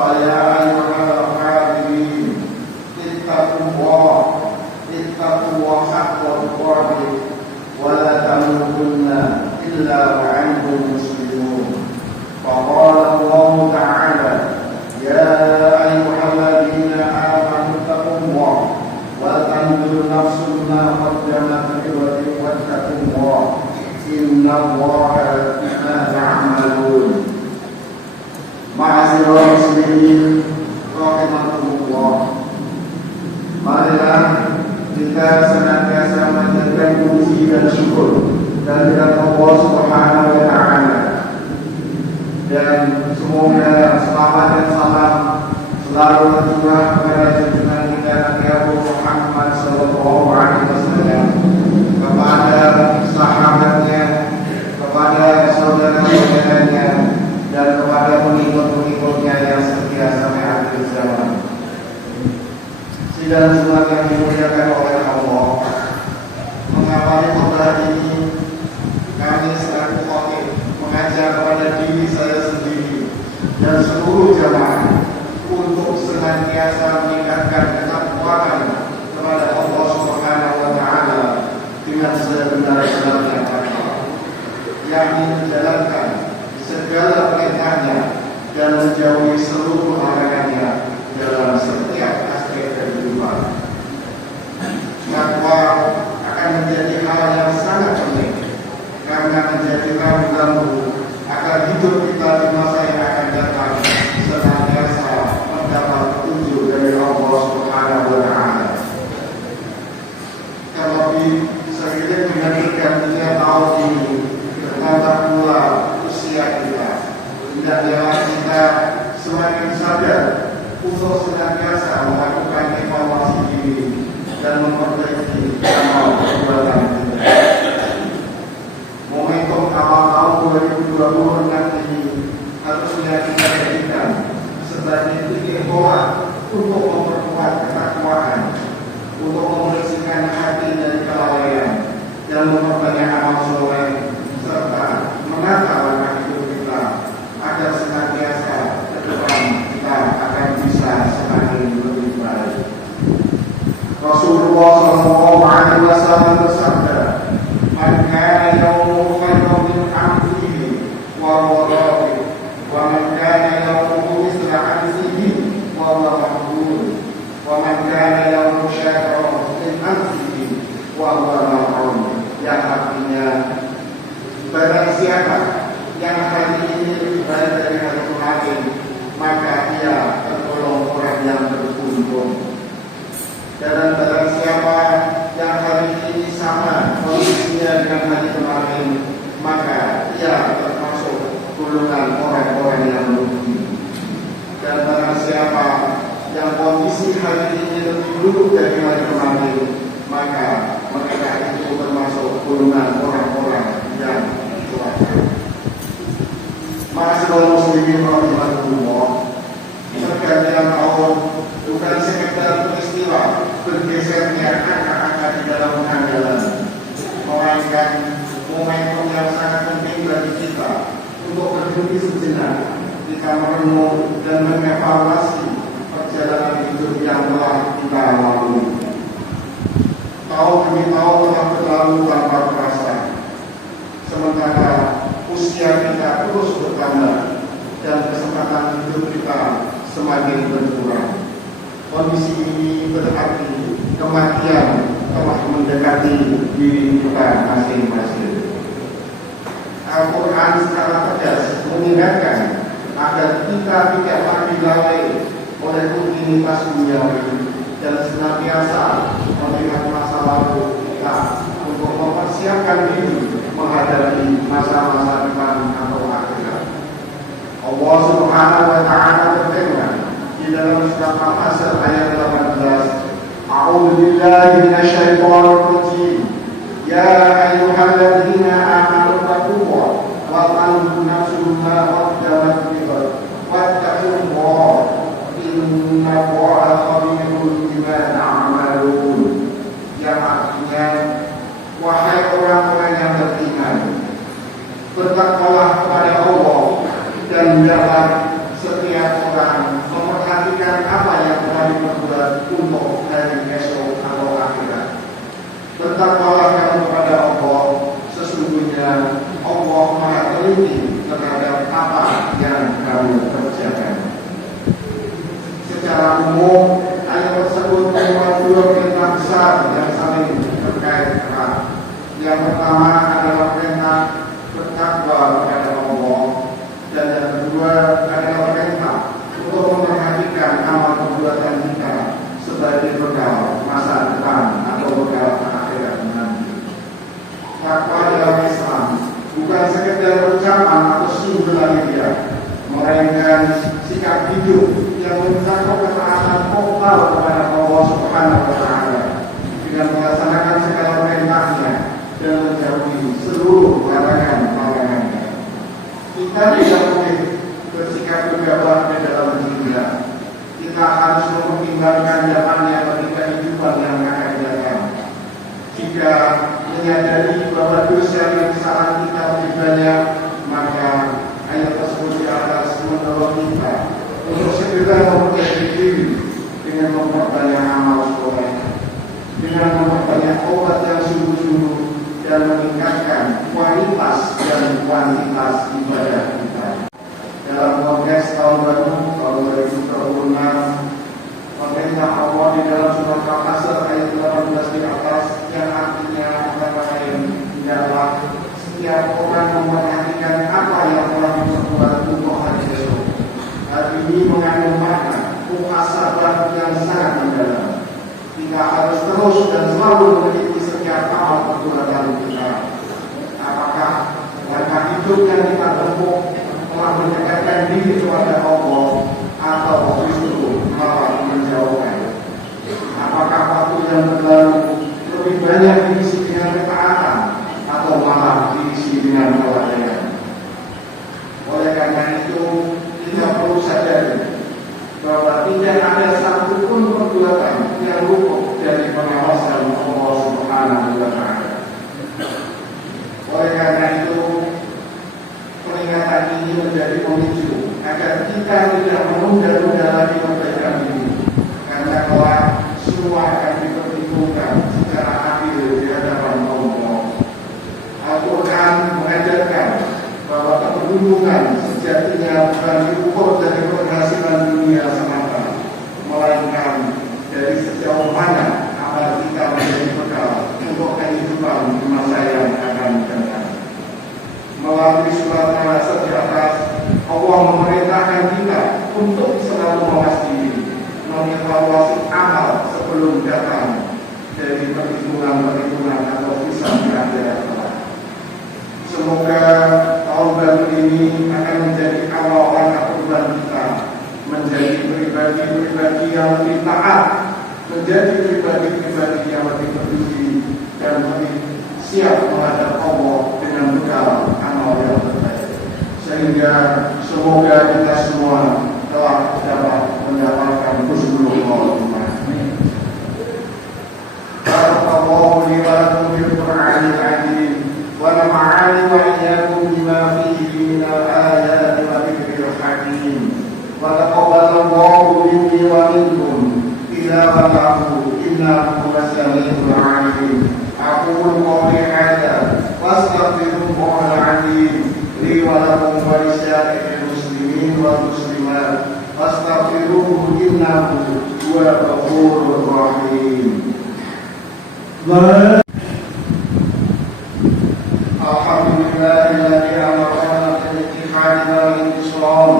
فيا أيها الحاضرين اتقوا الله حق تقاته ولا تموتن إلا وأنتم مسلمون. فقال الله تعالى: يا أيها الذين آمنوا اتقوا الله ولتنظر نفس ما قدمت لغد واتقوا الله إن الله بما تعملون. Ma'asyiral muslimin rahimakumullah. Marilah kita senantiasa menjadikan puji dan syukur kehadirat Allah Subhanahu wa taala. Dan semoga selamat dan salam selalu tercurah kepada junjungan kita Nabi Muhammad sallallahu alaihi wasallam, kepada sahabatnya, kepada saudara-saudaranya, dan kepada pengikut-pengikutnya yang setia sampai akhir zaman. Sidang Jumat yang dimuliakan oleh Allah, mengawali khutbah ini, kami selaku khatib mengajak kepada diri saya sendiri dan seluruh jamaah untuk senantiasa meningkatkan ketakwaan kepada Allah Subhanahu wa taala dengan sebenar-benarnya takwa, yakni menjalankan segala perintahnya dan menjauhi seluruh larangannya dalam setiap aspek kehidupan. Takwa akan menjadi hal yang sangat penting karena menjadi rambu-rambu agar hidup kita di masa yang akan datang senantiasa mendapat petunjuk dari Allah Subhanahu wa taala. Terlebih seiring dengan bergantinya tahun ini, bertambah pula usia kita, hendaknya kita semakin sadar untuk senantiasa melakukan evaluasi diri dan memperbaiki amal perbuatan kita. Momentum awal tahun 2020 nanti harusnya kita jadikan sebagai titik tolak untuk memperkuat ketakwaan, untuk membersihkan hati dari kelalaian dan memperbanyak amal soleh serta menata langkah hidup kita agar senantiasa ke depan kita akan bisa semakin lebih baik. Rasulullah SAW bersabda, "Man kana yawmuhu khairan min amrihi wa huwa radih, wa man kana yawmuhu misla amrihi wa huwa mahmud, wa man kana yawmuhu syarran min amrihi wa huwa mal'un." Yang artinya, barang siapa yang hari ini lebih baik dari hari kemarin, maka ia tergolong orang yang beruntung. Dan barang siapa yang hari ini sama kondisinya dengan hari kemarin, maka ia termasuk golongan orang-orang yang merugi. Dan barang siapa yang kondisi hari ini lebih buruk dari hari kemarin, maka mereka itu termasuk golongan orang-orang yang celaka. Ma'asyiral muslimin rahimakumullah. Pergantian tahun bukan sekedar peristiwa bergesernya angka-angka di dalam penganggaran, melainkan momentum yang sangat penting bagi kita untuk berhenti sejenak, kita merenung dan mengevaluasi perjalanan hidup yang telah kita lalui. Tahun demi tahun telah berlalu tanpa terasa, sementara usia kita terus bertambah dan kesempatan hidup kita semakin berkurang. Kondisi ini berarti kematian telah mendekati diri kita masing-masing. Al-Quran secara tegas mengingatkan agar kita tidak lagi lalai oleh rutinitas duniawi dan senantiasa melihat masa lalu kita untuk mempersiapkan diri menghadapi masa-masa depan atau akhirat. Allah Subhanahu wa taala berfirman di dalam surat Al-Asr ayat 18, A'udzu billahi minasyaitonir rajim. Ya ayyuhalladzina amanu taqullaha wa tanzur nafsun ma qaddamat lighad wattaqullaha innallaha khabirun bima ta'malun. Yang artinya, wahai orang-orang yang beriman, bertakwalah kepada Allah dan hendaklah setiap orang menyaksikan apa yang telah diperbuat untuk hari esok atau akhirat. Bertakwalah kamu kepada Allah, sesungguhnya Allah Maha teliti terhadap apa yang kamu kerjakan. Secara umum, ayat tersebut merupakan dua perintah besar yang saling terkait erat. Yang pertama adalah perintah bertakwa kepada Allah, dan yang kedua adalah perintah untuk memperhatikan amal perbuatan kita sebagai bekal masa depan atau bekal akhirat nanti. Takwa dalam Islam bukan sekedar ucapan atau sumber lahiriah, melainkan sikap hidup yang mencakup ketaatan total kepada Allah Subhanahu wa Ta'ala dengan melaksanakan segala perintahnya dan menjauhi seluruh larangan-larangannya. Kita tidak boleh bersikap gegabah di dalam dunia. Kita harus mempertimbangkan zamannya bagi kehidupan yang akan datang. Jika menyadari bahwa dosa yang saat kita lebih banyak, maka ayat tersebut di atas mendorong kita untuk segera memperbaiki diri dengan memperbanyak amal soleh, dengan memperbanyak obat yang sungguh-sungguh, dan meningkatkan kualitas dan kuantitas ibadah kita. Dalam konteks tahun baru tahun 2026, pemerintah Allah di dalam surat Al-Asr ayat 18 di atas yang artinya antara lain adalah setiap orang memperhatikan apa yang telah diperbuat untuk hari esok. Hal ini mengandung makna muhasabah yang sangat mendalam. Kita harus terus dan selalu meneliti setiap amal perbuatan kita. Apakah langkah hidup yang kita tempuh telah mendekatkan diri kepada Allah atau justru malah menjauhkan? Apakah waktu yang berlalu lebih banyak diisi dengan ketaatan atau malah diisi dengan kelalaian? Oleh karena itu, kita perlu sadari bahwa tidak ada satupun perbuatan yang luput dari pengawasan Allah Subhanahu wa Ta'ala. Oleh karena itu, peringatan ini menjadi pemicu agar kita tidak menunda-nunda lagi perbaikan ini, karena kelak semua akan diperhitungkan secara adil di hadapan Allah. Al-Quran mengajarkan bahwa keberuntungan sejatinya bukan diukur dari keberhasilan dunia semata, melainkan dari sejauh mana amal kita menjadi bekal untuk kehidupan di masa yang akan datang. Melalui surat Al-Asr di atas, Allah memerintahkan kita untuk selalu mawas diri, mengevaluasi amal sebelum datang dari perhitungan-perhitungan atau hisab di akhirat kelak. Semoga tahun baru ini akan menjadi awal langkah perubahan kita menjadi pribadi-pribadi yang lebih taat, menjadi pribadi-pribadi yang lebih peduli dan lebih siap menghadap Allah dengan bekal amal yang terbaik. Sehingga semoga kita semua telah dapat mendapatkan husnul khotimah. Barakallahu li wa lakum fil Qur'anil 'azim wa nafa'ani wa iyyakum bima fihi min al-ayati wa dhikril hakim. Wa taqabbalallahu minni wa minkum tilawatahu innahu as-sami'ul 'alim. Aqulu qawli hadza wastaghfirullahal 'azim li wa lakum wa lisa'iril muslimin wal muslimat fastaghfiruhu innahu huwal ghafurur rahim. Alhamdulillahilladzi amarna bil ittihadi wal intisam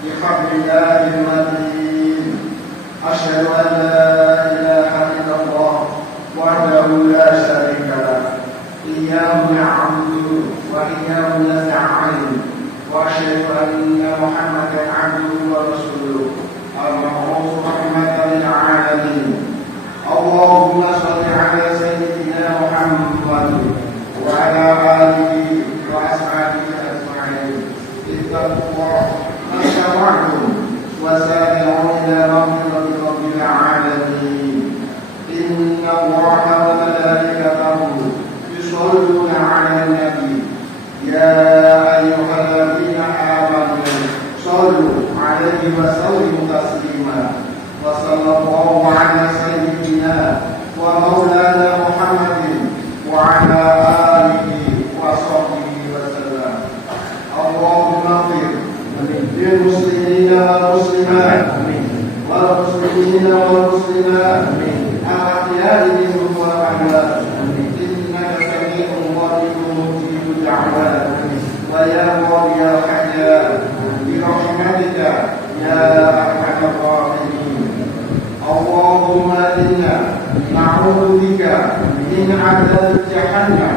bi hablillahil matin. Asyhadu an la ilaha illallah wahdahu la syarika lah. Iyyahu na'budu wa iyyahu nasta'in. Wa asyhadu anna Muhammadan 'abduhu wa rasuluh al-mab'uts rahmatan lil 'alamin. Allahumma shalli 'ala sayyidina Muhammad wa 'ala alihi wa ashabihi ajma'in. Ittaqullah masyaa'tum wa sari'u ila maghfirati rabbil 'alamin. Inna Allaha wa malaikatahu yusholluna 'alan nabi ya ayyuhalladzina amanu صلوا عليه وسلموا تسليما وصلى الله على سيدنا ومولانا محمد وعلى آله وصحبه وسلم. اللهم اغفر للمسلمين والمسلمات والمسلمين والمسلمات الأحياء منهم والأموات إنك سميع قريب مجيب الدعوات ويا قاضي الحاجات برحمتك يا أرحم الراحمين. اللهم إنا نعوذ بك من عذاب جهنم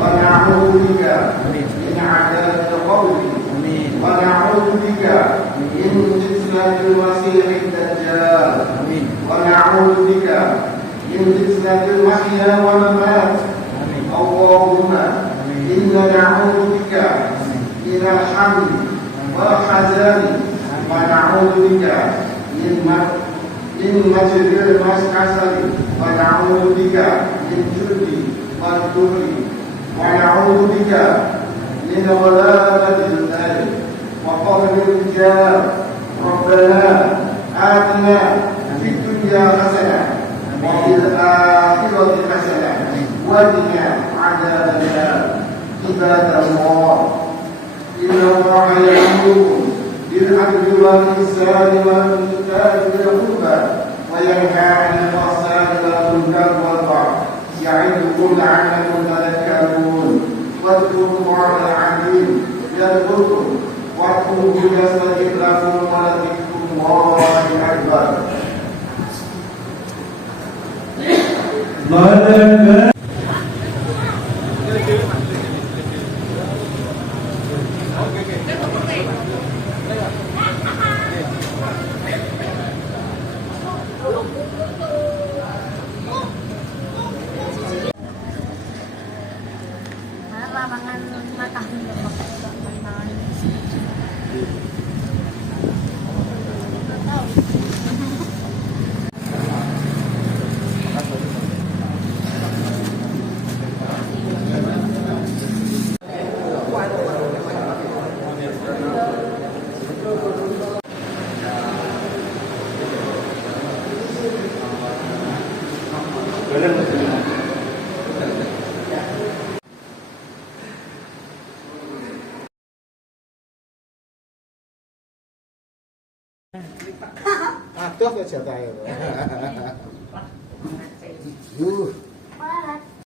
ونعوذ بك من عذاب القبر ونعوذ بك من فتنة المسيح الدجال ونعوذ بك من فتنة المحيا والممات. اللهم إنا نعوذ بك من الحمد والحزن ونعوذ بك من مجد المسكسر ونعوذ بك من جد والدهر ونعوذ بك من غلابة الأهل وقهر الرجال. ربنا آتنا في الدنيا حسنة وفي الآخرة حسنة وقنا عذاب النار. عباد الله إن الله يأمركم بالعدل والإحسان وإيتاء ذي القربى وينهى عن الفحشاء والمنكر والبغي يعظكم لعلكم تذكرون. واذكروا الله العظيم يذكركم وادعوه يستجب لكم ولذكر الله أكبر. Larangan matahari Aduh, kejadian.